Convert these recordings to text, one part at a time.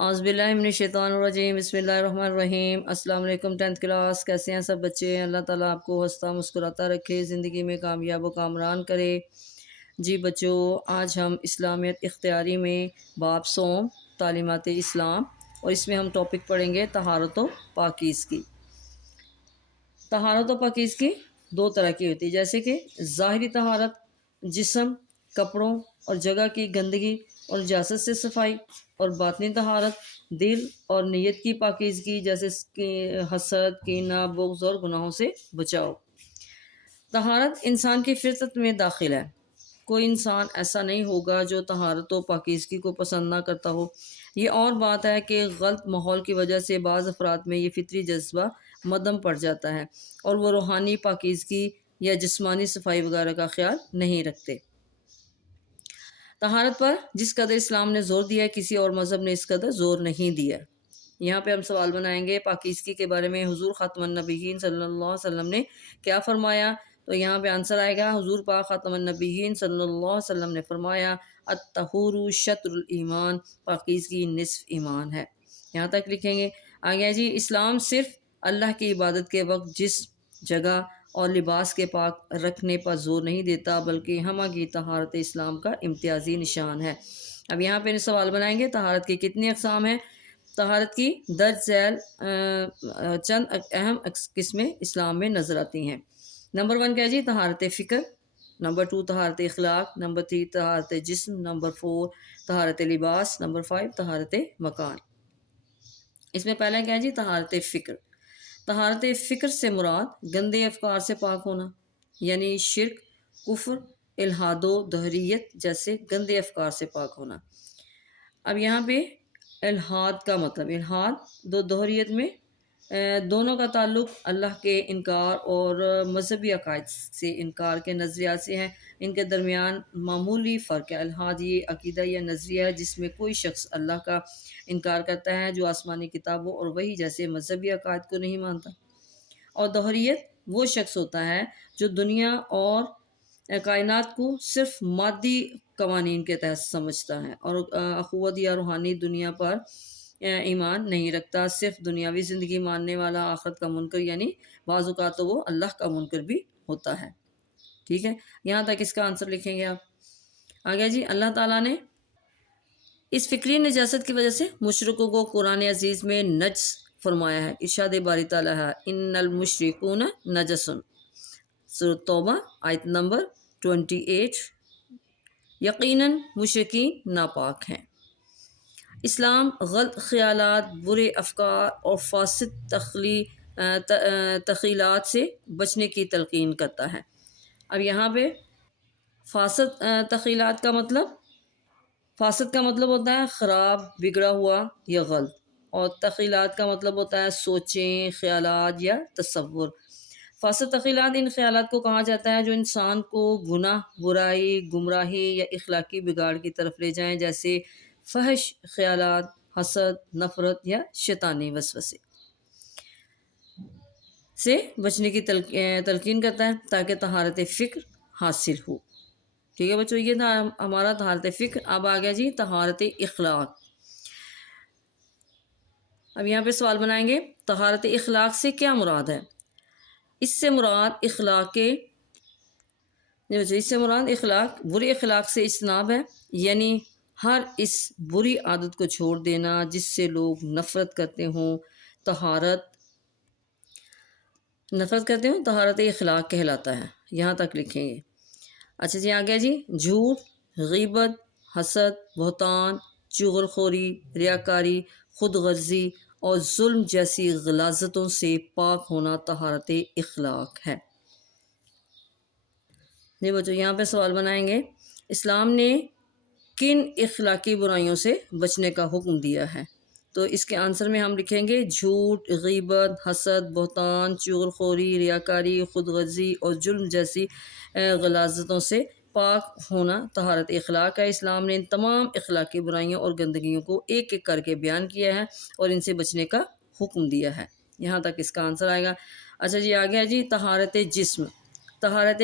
اعوذ باللہ من الشیطان الرجیم، بسم اللہ الرحمن الرحیم۔ السلام علیکم 10th کلاس، کیسے ہیں سب بچے؟ اللہ تعالیٰ آپ کو ہنستا مسکراتا رکھے، زندگی میں کامیاب و کامران کرے۔ جی بچوں، آج ہم اسلامیت اختیاری میں باب صوم تعلیمات اسلام، اور اس میں ہم ٹاپک پڑھیں گے طہارت و پاکیزگی۔ طہارت و پاکیزگی دو طرح کی ہوتی ہے، جیسے کہ ظاہری طہارت جسم، کپڑوں اور جگہ کی گندگی اور نجاست سے صفائی، اور باطنی طہارت دل اور نیت کی پاکیزگی، جیسے کہ حسد، کینہ، بغض اور گناہوں سے بچاؤ۔ طہارت انسان کی فطرت میں داخل ہے، کوئی انسان ایسا نہیں ہوگا جو طہارت و پاکیزگی کو پسند نہ کرتا ہو۔ یہ اور بات ہے کہ غلط ماحول کی وجہ سے بعض افراد میں یہ فطری جذبہ مدھم پڑ جاتا ہے اور وہ روحانی پاکیزگی یا جسمانی صفائی وغیرہ کا خیال نہیں رکھتے۔ طہارت پر جس قدر اسلام نے زور دیا ہے، کسی اور مذہب نے اس قدر زور نہیں دیا۔ یہاں پہ ہم سوال بنائیں گے پاکیزگی کے بارے میں حضور خاتم النبیین صلی اللہ علیہ وسلم نے کیا فرمایا؟ تو یہاں پہ آنسر آئے گا، حضور پاک خاتم النبیین صلی اللہ علیہ وسلم نے فرمایا الطہور شطر الایمان، پاکیزگی نصف ایمان ہے۔ یہاں تک لکھیں گے۔ آگے جی، اسلام صرف اللہ کی عبادت کے وقت جس جگہ اور لباس کے پاک رکھنے پر زور نہیں دیتا، بلکہ ہمہ کی طہارت اسلام کا امتیازی نشان ہے۔ اب یہاں پہ سوال بنائیں گے طہارت کی کتنی اقسام ہیں؟ طہارت کی درج ذیل چند اہم قسمیں اسلام میں نظر آتی ہیں۔ نمبر 1 کیا جی؟ طہارت فکر، نمبر 2 طہارت اخلاق، نمبر 3 طہارت جسم، نمبر 4 طہارت لباس، نمبر 5 طہارت مکان۔ اس میں پہلا کیا جی؟ طہارت فکر۔ طہارت فکر سے مراد گندے افکار سے پاک ہونا، یعنی شرک، کفر، الحاد و دہریت جیسے گندے افکار سے پاک ہونا۔ اب یہاں پہ الحاد کا مطلب، الحاد دہریت میں دونوں کا تعلق اللہ کے انکار اور مذہبی عقائد سے انکار کے نظریات سے ہیں۔ ان کے درمیان معمولی فرق ہے۔ الحاد یہ عقیدہ یا نظریہ ہے جس میں کوئی شخص اللہ کا انکار کرتا ہے جو آسمانی کتابوں اور وحی جیسے مذہبی عقائد کو نہیں مانتا، اور دہریت وہ شخص ہوتا ہے جو دنیا اور کائنات کو صرف مادی قوانین کے تحت سمجھتا ہے اور اخوت یا روحانی دنیا پر ایمان نہیں رکھتا، صرف دنیاوی زندگی ماننے والا، آخرت کا منکر، یعنی بعض اوقات تو وہ اللہ کا منکر بھی ہوتا ہے۔ ٹھیک ہے، یہاں تک اس کا آنسر لکھیں گے آپ۔ آگے جی، اللہ تعالیٰ نے اس فکری نجاست کی وجہ سے مشرکوں کو قرآن عزیز میں نجس فرمایا ہے۔ ارشاد باری تعالیٰ ہے ان المشرکون نجس، سورۃ توبہ آیت نمبر 28۔ یقیناً مشرکین ناپاک ہیں۔ اسلام غلط خیالات، برے افکار اور فاسد تخیلات سے بچنے کی تلقین کرتا ہے۔ اب یہاں پہ فاسد تخیلات کا مطلب، فاسد کا مطلب ہوتا ہے خراب، بگڑا ہوا یا غلط، اور تخیلات کا مطلب ہوتا ہے سوچیں، خیالات یا تصور۔ فاسد تخیلات ان خیالات کو کہا جاتا ہے جو انسان کو گناہ، برائی، گمراہی یا اخلاقی بگاڑ کی طرف لے جائیں، جیسے فحش خیالات، حسد، نفرت یا شیطانی وسوسے سے بچنے کی تلقین کرتا ہے تاکہ طہارت فکر حاصل ہو۔ ٹھیک ہے بچوں، یہ تھا ہمارا طہارت فکر۔ اب آ گیا جی طہارت اخلاق۔ اب یہاں پہ سوال بنائیں گے طہارت اخلاق سے کیا مراد ہے؟ اس سے مراد اخلاق برے اخلاق سے اجتناب ہے، یعنی ہر اس بری عادت کو چھوڑ دینا جس سے لوگ نفرت کرتے ہوں۔ طہارت اخلاق کہلاتا ہے۔ یہاں تک لکھیں گے۔ اچھا جی، آگیا جی، جھوٹ، غیبت، حسد، بہتان، چغل خوری، ریاکاری، خود غرضی اور ظلم جیسی غلاظتوں سے پاک ہونا طہارت اخلاق ہے۔ جی بچوں، یہاں پہ سوال بنائیں گے اسلام نے کن اخلاقی برائیوں سے بچنے کا حکم دیا ہے؟ تو اس کے آنسر میں ہم لکھیں گے جھوٹ، غیبت، حسد، بہتان، چغل خوری، ریاکاری، خود غرضی اور ظلم جیسی غلاظتوں سے پاک ہونا طہارت اخلاق ہے۔ اسلام نے ان تمام اخلاقی برائیوں اور گندگیوں کو ایک ایک کر کے بیان کیا ہے اور ان سے بچنے کا حکم دیا ہے۔ یہاں تک اس کا آنسر آئے گا۔ اچھا جی، آگے جی طہارت جسم۔ طہارت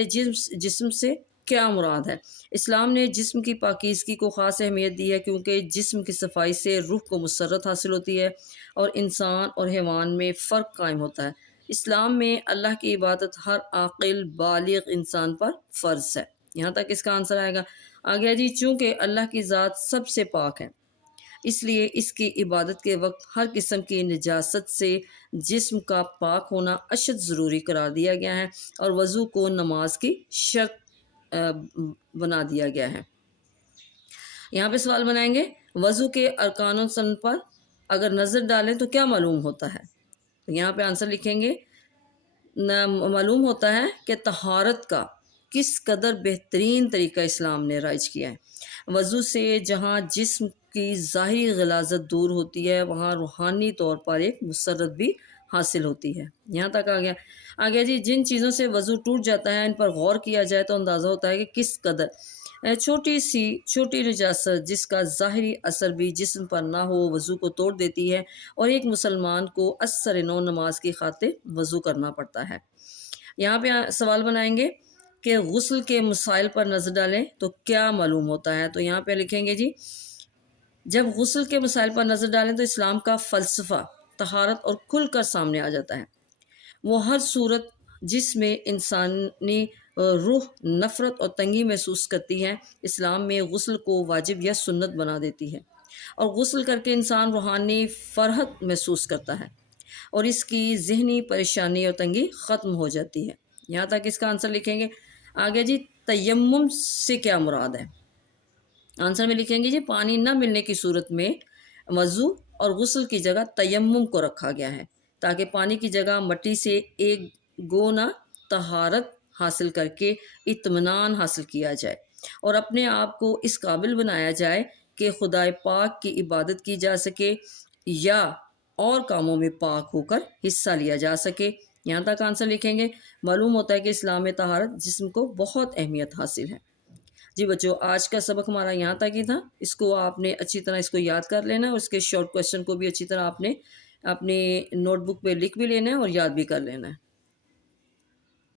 جسم سے کیا مراد ہے؟ اسلام نے جسم کی پاکیزگی کو خاص اہمیت دی ہے کیونکہ جسم کی صفائی سے روح کو مسرت حاصل ہوتی ہے اور انسان اور حیوان میں فرق قائم ہوتا ہے۔ اسلام میں اللہ کی عبادت ہر عاقل بالغ انسان پر فرض ہے۔ یہاں تک اس کا آنسر آئے گا۔ آگے جی، چونکہ اللہ کی ذات سب سے پاک ہے اس لیے اس کی عبادت کے وقت ہر قسم کی نجاست سے جسم کا پاک ہونا اشد ضروری قرار دیا گیا ہے اور وضو کو نماز کی شرط بنا دیا گیا ہے۔ یہاں پہ سوال بنائیں گے، وضو کے ارکان و سنن پر اگر نظر ڈالیں تو کیا معلوم ہوتا ہے؟ تو یہاں پہ آنسر لکھیں گے، معلوم ہوتا ہے کہ طہارت کا کس قدر بہترین طریقہ اسلام نے رائج کیا ہے۔ وضو سے جہاں جسم کی ظاہری غلاظت دور ہوتی ہے وہاں روحانی طور پر ایک مسرت بھی حاصل ہوتی ہے۔ یہاں تک آ گیا۔ آگے جی، جن چیزوں سے وضو ٹوٹ جاتا ہے ان پر غور کیا جائے تو اندازہ ہوتا ہے کہ کس قدر چھوٹی نجاست جس کا ظاہری اثر بھی جسم پر نہ ہو وضو کو توڑ دیتی ہے اور ایک مسلمان کو اثر نو نماز کی خاطر وضو کرنا پڑتا ہے۔ یہاں پہ سوال بنائیں گے کہ غسل کے مسائل پر نظر ڈالیں تو کیا معلوم ہوتا ہے؟ تو یہاں پہ لکھیں گے جی، جب غسل کے مسائل پر نظر ڈالیں تو اسلام کا فلسفہ طہارت اور کھل کر سامنے آ جاتا ہے۔ وہ ہر صورت جس میں انسانی روح نفرت اور تنگی محسوس کرتی ہے اسلام میں غسل کو واجب یا سنت بنا دیتی ہے، اور غسل کر کے انسان روحانی فرحت محسوس کرتا ہے اور اس کی ذہنی پریشانی اور تنگی ختم ہو جاتی ہے۔ یہاں تک اس کا آنسر لکھیں گے۔ آگے جی، تیمم سے کیا مراد ہے؟ آنسر میں لکھیں گے جی، پانی نہ ملنے کی صورت میں وضو اور غسل کی جگہ تیمم کو رکھا گیا ہے تاکہ پانی کی جگہ مٹی سے ایک گونا طہارت حاصل کر کے اطمینان حاصل کیا جائے اور اپنے آپ کو اس قابل بنایا جائے کہ خدائے پاک کی عبادت کی جا سکے یا اور کاموں میں پاک ہو کر حصہ لیا جا سکے۔ یہاں تک آنسر لکھیں گے۔ معلوم ہوتا ہے کہ اسلام میں طہارت جسم کو بہت اہمیت حاصل ہے۔ جی بچوں، آج کا سبق ہمارا یہاں تک ہی تھا۔ اس کو آپ نے اچھی طرح اس کو یاد کر لینا ہے اور اس کے شارٹ کویسچن کو بھی اچھی طرح آپ نے اپنی نوٹ بک پہ لکھ بھی لینا ہے اور یاد بھی کر لینا ہے۔